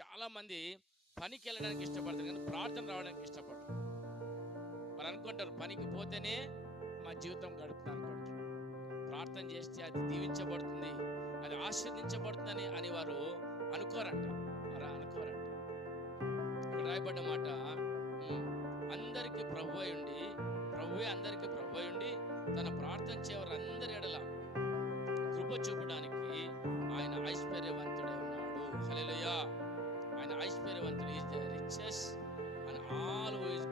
చాలామంది పనికి వెళ్ళడానికి ఇష్టపడతారు కానీ ప్రార్థన రావడానికి ఇష్టపడరు. వారు అనుకుంటారు పనికి పోతేనే మా జీవితం గడుపుతుంది అనుకుంటారు. ప్రార్థన చేస్తే అది దీవించబడుతుంది, అది ఆశీర్వదించబడుతుందని అని వారు అనుకోరంట. అనుకోరంట. ఇక్కడ రాయబడ్డ మాట, అందరికీ ప్రభువై ఉండి, ప్రభువే అందరికీ ప్రభువై ఉండి తన ప్రార్థన చేయవారు అందరి ఎడల కృప చూపడానికి ఆయన ఐశ్వర్యవంతుడే ఉన్నాడు. హల్లెలూయా. ఆయన ఐశ్వర్యవంతుడు. Is the richest and all who is